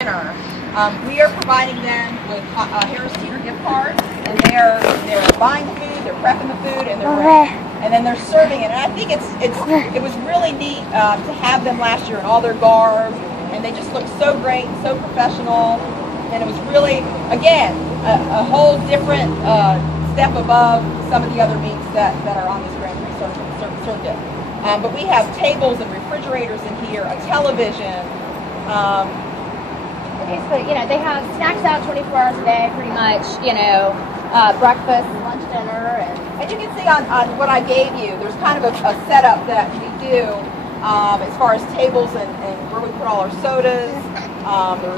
dinner. We are providing them with Harris Teeter gift cards, and they're buying the food, they're prepping the food, and then they're serving it. And I think it was really neat to have them last year in all their garb, and they just looked so great, so professional, and it was really, again, a whole different step above some of the other meets that are on this Grand Prix circuit. But we have tables and refrigerators in here, a television. Basically, they have snacks out 24 hours a day, pretty much. Breakfast, lunch, dinner, and you can see on what I gave you, there's kind of a setup that we do as far as tables and where we put all our sodas.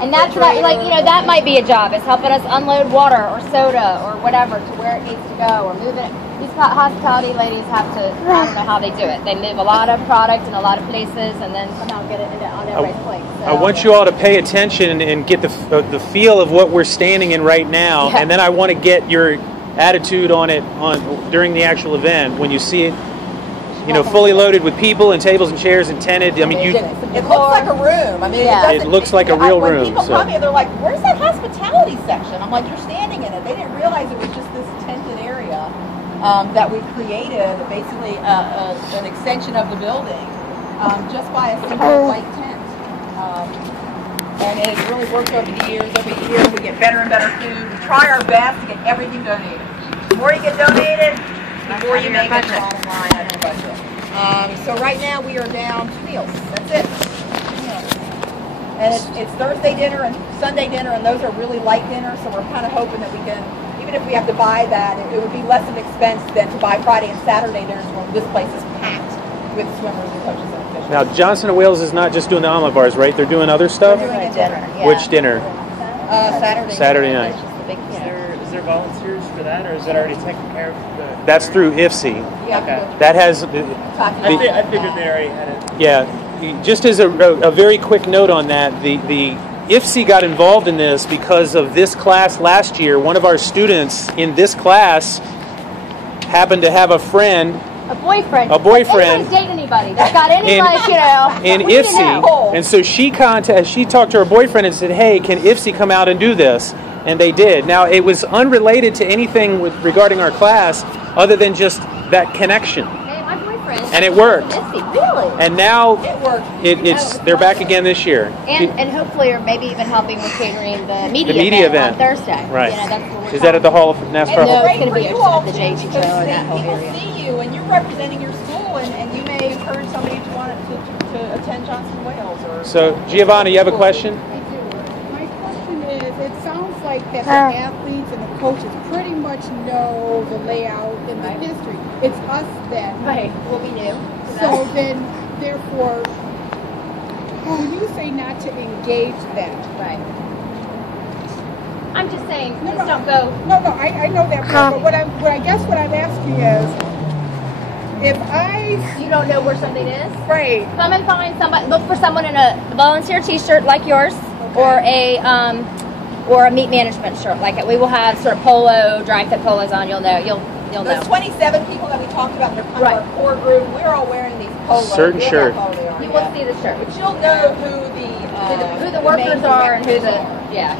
And that's that might be a job. It's helping us unload water or soda or whatever to where it needs to go, or move it. These hospitality ladies have to, I don't know how they do it. They move a lot of product in a lot of places and then somehow get it on everybody's plate. So, I want you all to pay attention and get the feel of what we're standing in right now, and then I want to get your attitude on it during the actual event when you see it. Fully loaded with people and tables and chairs and tented. I mean, it looks like a room. I mean, it looks like a real room. When people come here, they're like, "Where's that hospitality section?" I'm like, "You're standing in it." They didn't realize it was just this tented area that we created, basically an extension of the building, just by a simple light tent. And it really worked over the years. Every year, we get better and better food. We try our best to get everything donated. The more you get donated, before you make it the bottom line on your budget. So right now we are down 2 meals. That's it. And it's Thursday dinner and Sunday dinner, and those are really light dinners. So we're kind of hoping that we can, even if we have to buy that, it would be less of an expense than to buy Friday and Saturday dinners when this place is packed with swimmers and coaches and officials. Now Johnson & Wales is not just doing the omelet bars, right? They're doing other stuff. We're doing a dinner. Yeah. Which dinner? Saturday night. Is there volunteers for that, or is that already taken care of? That's through IFSI. Yeah. Okay. That has. I figured they already had it. Yeah. Just as a very quick note on that, the IFSI got involved in this because of this class last year. One of our students in this class happened to have a friend. A boyfriend. Anybody's date anybody that's got any in IFSI, and so she talked to her boyfriend and said, "Hey, can IFSI come out and do this?" And they did. Now it was unrelated to anything regarding our class, other than just that connection. Hey, my boyfriend. And it worked. IFSI, really? And now it worked. They're back again this year. And hopefully, or maybe even helping with catering the media event on Thursday. Right. That's what is that at the Hall of NASCAR? No, it's going to be at the JT show or that whole people area. See you, and you're representing your school, and you may encourage somebody to want to attend Johnson & Wales. So, Giovanna, you have a question? I do. My question is, it sounds like that the athletes and the coaches pretty much know the layout and the history. It's us that will be new. So then, therefore, when you say not to engage them, I'm just saying, don't go. No, I know that part, but what I guess what I'm asking is, if you don't know where something is, right? Come and find somebody. Look for someone in a volunteer T-shirt like yours, or a meat management shirt like it. We will have sort of polo, dry fit polos on. You'll know. You'll know. Those 27 people that we talked about, they're kind of our core group. We're all wearing these polos. Certain shirt. You will see the shirt, but you'll know who the workers are and who the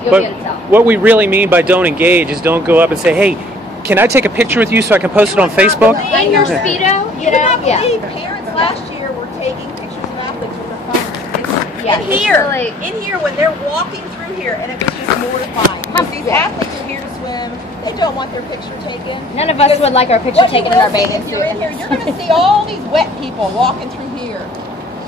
you'll be able to tell. What we really mean by don't engage is don't go up and say, "Hey, can I take a picture with you so I can post it on Facebook?" In your Speedo, you cannot believe parents last year were taking pictures of athletes with their phones. In here, when they're walking through here, and it was just mortifying. Because these athletes are here to swim. They don't want their picture taken. None of us would like our picture taken in our bathing suit. If you're in here, you're going to see all these wet people walking through here.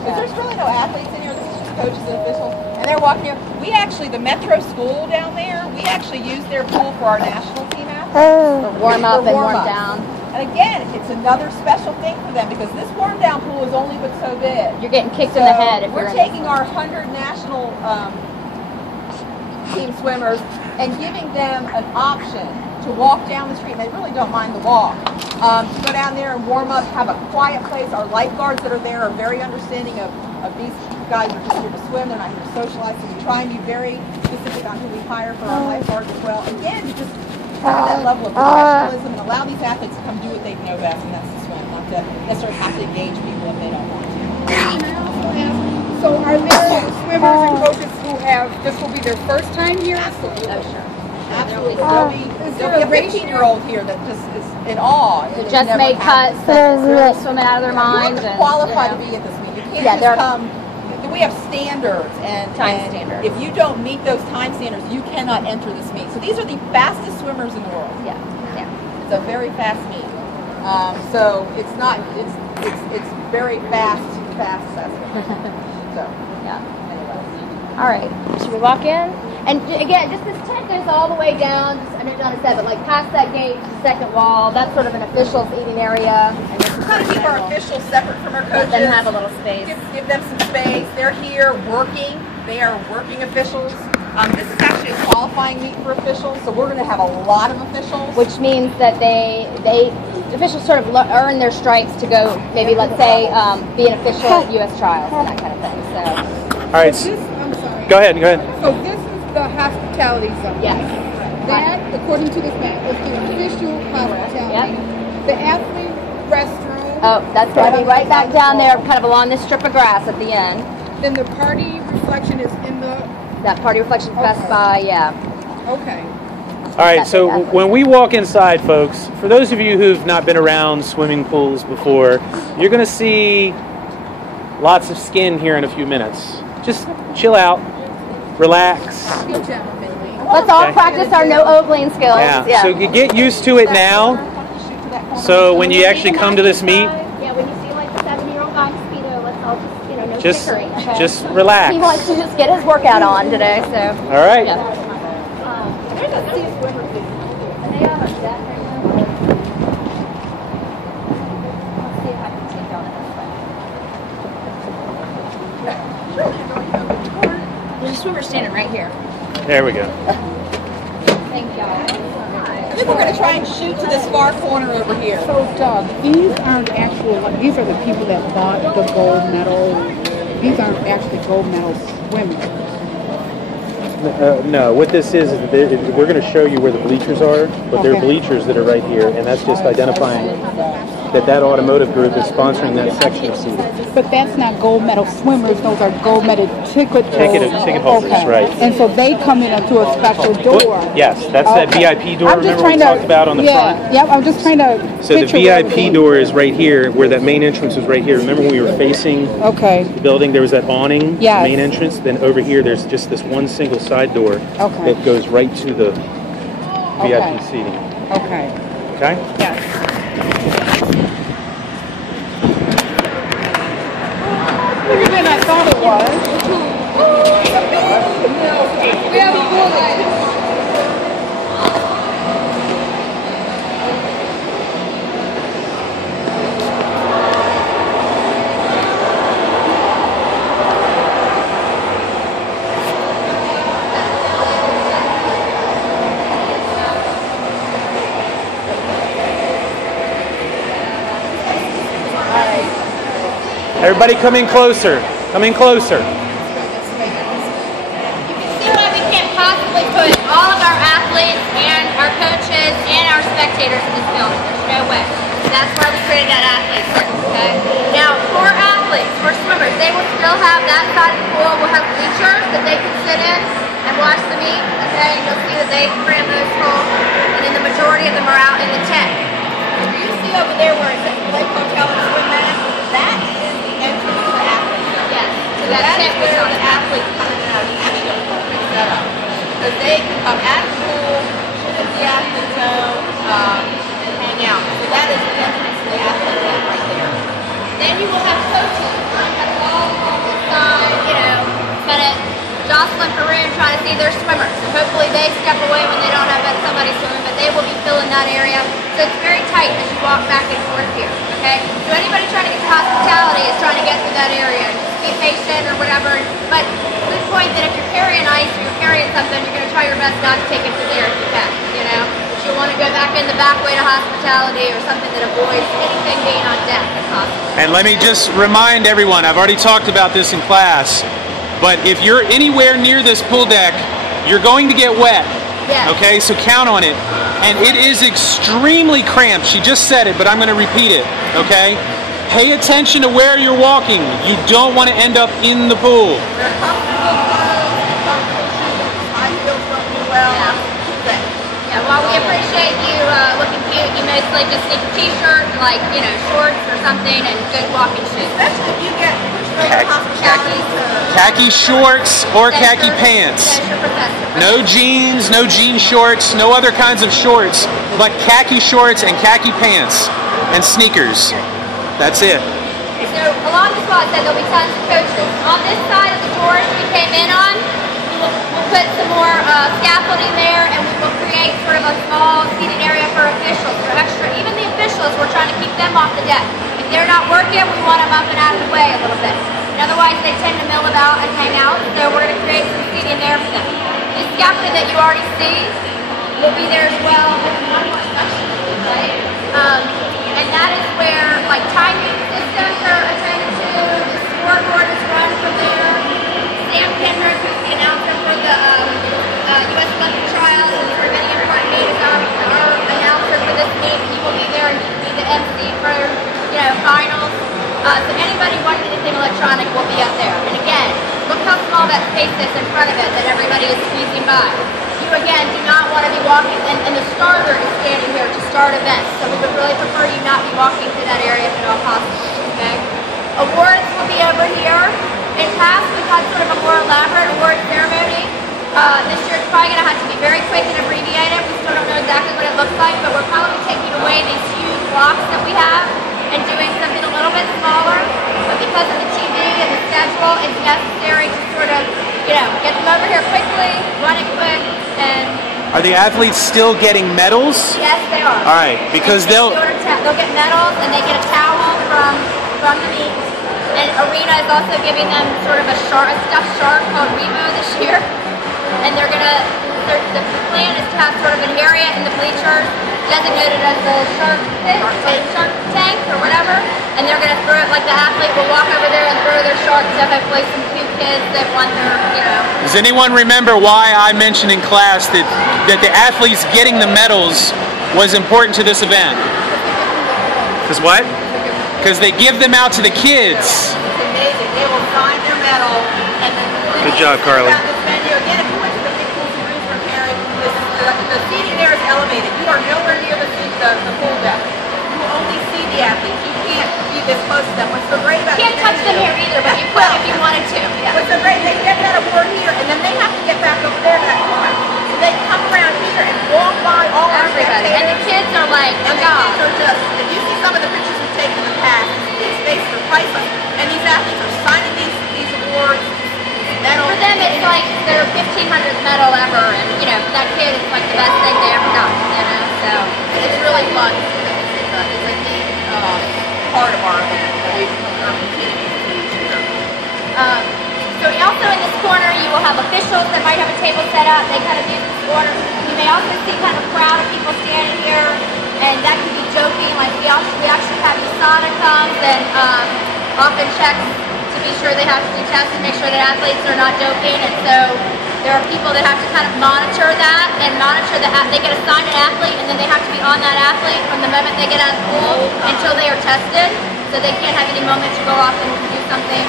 Because there's really no athletes in here. This is just coaches and officials. And they're walking here. We actually, the Metro School down there, we actually use their pool for our national team athletes. For warm up and warm down. And again, it's another special thing for them because this warm down pool is only but so big. You're getting kicked in the head if we're taking our 100 national team swimmers and giving them an option to walk down the street. And they really don't mind the walk. To go down there and warm up, have a quiet place. Our lifeguards that are there are very understanding of these guys are just here to swim. They're not here to socialize. So we try and be very specific on who we hire for our lifeguards as well. Again, to just have that level of professionalism and allow these athletes to come do what they know best, and that's to swim, not to necessarily have to engage people if they don't want to. So are there swimmers and coaches who this will be their first time here? Absolutely. Oh, sure. Absolutely. There'll be a 15-year-old here that just is in awe. Who just made cuts and is really swimming out of their minds. You have to qualify to be at this meet. You can't just come. We have standards and time standards. If you don't meet those time standards, you cannot enter this meet. So these are the fastest swimmers in the world. Yeah. It's a very fast meet. So it's not. It's very fast. So Yeah. All right. Should we walk in? And again, just this tent goes all the way down. I know Donna said, but like past that gate, the second wall. That's sort of an officials eating area. And this is we're going to keep our officials separate from our coaches. Let them have a little space. Give them some space. They're here working. They are working officials. This is actually a qualifying meet for officials, so we're going to have a lot of officials. Which means that officials sort of earn their stripes to go, maybe let's say, be an official at U.S. trials and that kind of thing. So. All right. I'm sorry. Go ahead. So this is the hospitality zone. Yes. That, according to this map, is the official hospitality. Yep. The athlete restroom. Oh, that's going to be right back down there, kind of along this strip of grass at the end. Then the party reflection is in the. That party reflection Best Buy, yeah. Okay. All right, so when we walk inside, folks, for those of you who've not been around swimming pools before, you're going to see lots of skin here in a few minutes. Just chill out, relax. Let's all practice our no ogling skills. Yeah. So you get used to it now. So when you actually come to this meet, yeah, when you see like the 7-year-old guy in speedo, let's all just, no tinkering. Okay? Just relax. He wants to just get his workout on today, so. All right. Yeah. There's a sea swimmer food. And they have a deck right now. Let's see if I can take on it this way. There's a swimmer standing right here. There we go. Thank y'all. I think we're going to try and shoot to this far corner over here. So, Doug, these aren't these are the people that bought the gold medal. These aren't actually gold medal swimmers. No, what this is we're going to show you where the bleachers are, but there are bleachers that are right here, and that's just identifying that automotive group is sponsoring that section of seating. But that's not gold medal swimmers; those are gold medal ticket holders, right? And so they come in through a special door. Yes, that's that VIP door. Remember we talked about on the front? Yep, I'm just trying to. So the VIP door is right here, where that main entrance is right here. Remember when we were facing the building, there was that awning, main entrance. Then over here, there's just this one single side door that goes right to the VIP seating. Okay. Okay? Yes. Bigger than I thought it was. We have a pool light. Everybody come in closer. Come in closer. You can see why we can't possibly put all of our athletes and our coaches and our spectators in this building. There's no way. That's why we created that athlete center, okay? Now, for athletes, for swimmers, they will still have that side of the pool. We'll have bleachers that they can sit in and watch the meet, okay? And you'll see that they cram those full. And then the majority of them are out in the tent. Do you see over there where it says Lake Hotel and Swim Mask? That is the entrance to the athlete zone. Yes. So That that is tent was where on the it. athletes come in and out. It's actually a perfect setup. Because they can come out of the pool, sit in the athlete zone, and hang out. So that is the entrance to the athlete zone right there. Then you will have coaches kind of all along the side, kind of jostling for room, trying to see their swimmers. So hopefully they step away when they don't have somebody swimming, but they will be filling that area. So it's very tight as you walk back and forth here, okay? So anybody trying to get to hospitality is trying to get through that area. Just be patient or whatever. But good point that if you're carrying ice or you're carrying something, you're going to try your best not to take it through there if you can, But you'll want to go back in the back way to hospitality or something that avoids anything being on deck if possible. And let me just remind everyone, I've already talked about this in class, but if you're anywhere near this pool deck, you're going to get wet. Yes. Okay, so count on it. And it is extremely cramped. She just said it, but I'm going to repeat it. Okay? Pay attention to where you're walking. You don't want to end up in the pool. They're comfortable clothes, comfortable shoes. High heels don't do well. Yeah, well, we appreciate you looking cute. You mostly just need a t-shirt, like, you know, shorts or something, and good walking shoes. Especially if you get pushed over hospitality to... Khaki shorts or khaki pants. No jeans, no jean shorts, no other kinds of shorts, but khaki shorts and khaki pants and sneakers. That's it. So along this wall, I said there'll be tons of coaches. On this side of the doors we came in on, we'll put some more scaffolding there, and we will create sort of a small seating area for officials, for extra. Even the officials, we're trying to keep them off the deck. If they're not working, we want them up and out of the way a little bit. And otherwise, they tend to mill about and hang out, so we're going to create some seating there for them. The scaffolding that you already see will be there as well. Right? And that is where, like, timing systems are attended to. The scoreboard is run from there. Sam Kendrick, who's the announcer for the U.S. Olympic trials and for many important meetings, our announcer for this meet. He will be there and he will be the MC for, you know, finals. So anybody wanting anything electronic will be up there. And again, look how small that space is in front of it that everybody is squeezing by. You, again, do not want to be walking, and the starter is standing here to start events, so we would really prefer you not be walking through that area if at all possible, okay? Awards will be over here. In past, we've had sort of a more elaborate award ceremony. This year it's probably going to have to be very quick and abbreviated. We still don't know exactly what it looks like, but we're probably taking away these huge blocks that we have and doing something a little bit smaller. But because of the TV and the schedule, it's necessary to sort of, you know, get them over here quickly, run it quick, and... Are the athletes still getting medals? Yes, they are. All right, because they'll get medals and they get a towel from the meet. And Arena is also giving them sort of a stuffed shark called Remo this year. And they're gonna, the plan is to have sort of an area in the bleachers designated as the shark pit, shark tank or whatever. And they're gonna throw it, like the athlete will walk over there and throw their shark to hopefully some cute kids that want their, you know. Does anyone remember why I mentioned in class that the athletes getting the medals was important to this event? Because what? Because they give them out to the kids. It's amazing. They will sign their medal. And then good job, Carly. This venue, again, if you went to the big pools and rooms for parents, the seating there is elevated. You are nowhere near the pool deck. You will only see the athletes. You can't be this close to them. What's so great about You can't touch them here either, but you could if you wanted to. Yeah. What's so great, they get that award here, and then they have to get back over there to that corner. So they come around here and walk by all our everybody. And the kids are like, and the kids are just, if you see some of the pictures we've taken in the past, these faces are priceless. And these athletes are signing these awards, medals. For them, it's like their 1500th medal ever, and you know, for that kid, it's like the best thing they ever got. You know, so it's really fun. It's a neat part of our event that we are continuing to do each year. So we also in this corner, you will have officials that might have a table set up. They kind of use this corner. You may also see kind of a crowd of people standing here, and that can be joking. Like we actually have USADA comes and often checks to be sure they have to do tests to make sure that athletes are not joking. And so there are people that have to kind of monitor that and monitor that they get assigned an athlete, and then they have to be on that athlete from the moment they get out of the pool until they are tested. So they can't have any moment to go off and do something.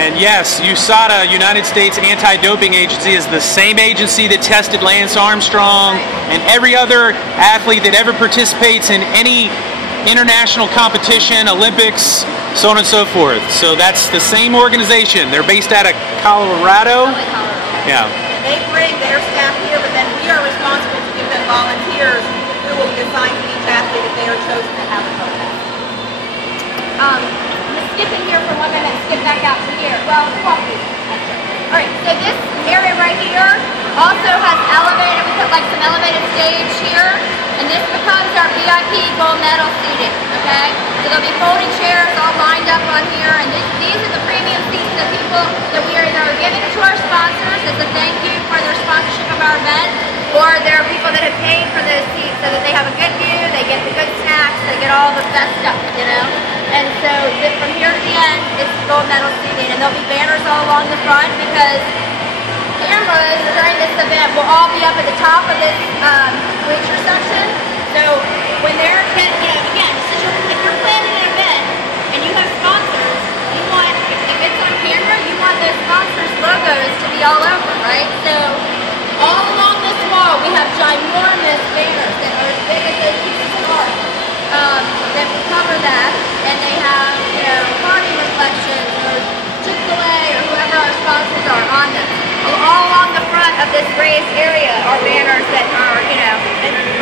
And yes, USADA, United States Anti-Doping Agency, is the same agency that tested Lance Armstrong and every other athlete that ever participates in any international competition, Olympics, so on and so forth. So that's the same organization. They're based out of Colorado. Yeah. And they bring their staff here, but then we are responsible to give them volunteers who will be assigned to each athlete if they are chosen to have a coach. I'm skipping here for one minute, skip back out to here. Well, walk through. Alright, so this area right here also has elevated, we put like some elevated stage here, and this becomes our VIP gold medal seating, okay? So there'll be folding chairs all lined up on here, and these are the premium seats that people that we are either giving to our sponsors as a thank you for their sponsorship of our event, or there are people that have paid for those seats so that they have a good view, they get the good snacks, they get all the best stuff, you know? And so from here to the end, it's gold medal seating, and there'll be banners all along the front because cameras during this event will all be up at the top of this bleacher section. So when they're, you know, again, if you're planning an event and you have supposed to be all over, right? So all along this wall, we have ginormous banners that are as big as those pieces of art that will cover that, and they have, you know, party reflections or Chick-fil-A or whoever our sponsors are on them. And all along the front of this raised area are banners that are, you know,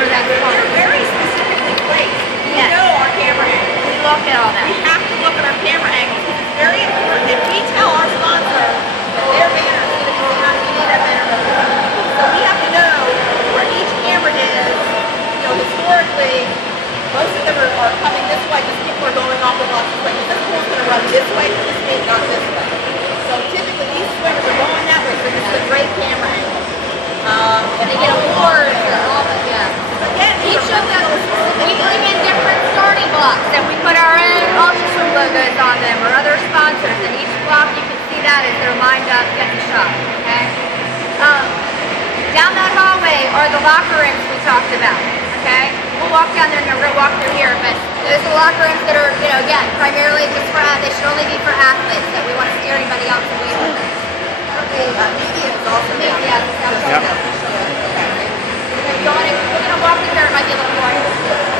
for that part. They're very specifically placed. We Yes. know our camera angles. We look at all that. We have to look at our camera angles because it's very important. If we tell our sponsor that their banner is going to be behind, we need that banner represented. So we have to know where each camera is. You know, historically, most of them are coming this way because people are going off the bus this way. This one's going to run this way, but this means not this way. So typically these swimmers are going that way, so this is a great camera angle. And they get awards and all that, yeah. Again, Each of them, we bring in different starting blocks and we put our own Ultrasound logos on them or other sponsors, and each block you can see that as they're lined up at the shop, okay? Down that hallway are the locker rooms we talked about, okay? We'll walk down there and we're going to walk through here, but those are locker rooms that are, you know, again, primarily just for, they should only be for athletes, that we want to steer anybody else away from them. media is also down. Yeah, that's Yep. okay. We're going to walk in there, it might be a little more.